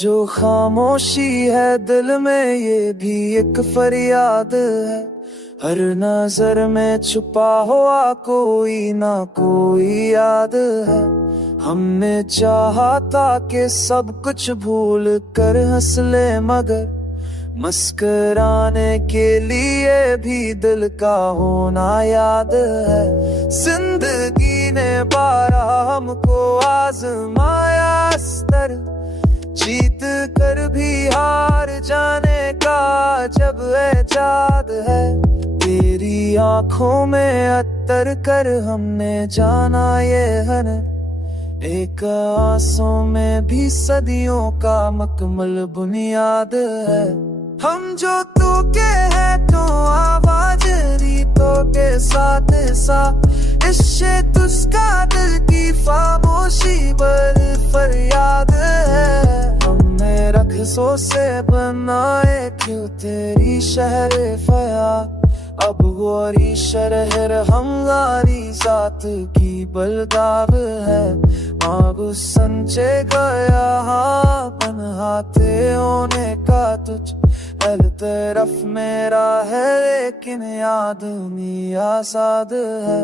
जो खामोशी है दिल में ये भी एक फरियाद है। हर नजर में छुपा हुआ कोई ना कोई याद है। हमने चाहा था कि सब कुछ भूल कर हंस ले, मगर मुस्कुराने के लिए भी दिल का होना याद है। जिंदगी ने बारह हमको आजमाया अस्तर, जीत कर भी हार जाने का जब ऐजाद है। तेरी आंखों में अत्तर कर हमने जाना ये हर एक आंसू में भी सदियों का मकमल बुनियाद है। हम जो तू के है तो आवाज रीतों के साथ सा इश्क़ तुझका दिल की खामोशी पर फरियाद है। हमने रख्सों से बनाए क्यों तेरी शहर फया, अब गोरी शरहर हमारी जात की बलदाव है। माबू संचे गया हाँ पनहाते होने का तुझ हर तरफ मेरा है, लेकिन याद में आजाद है।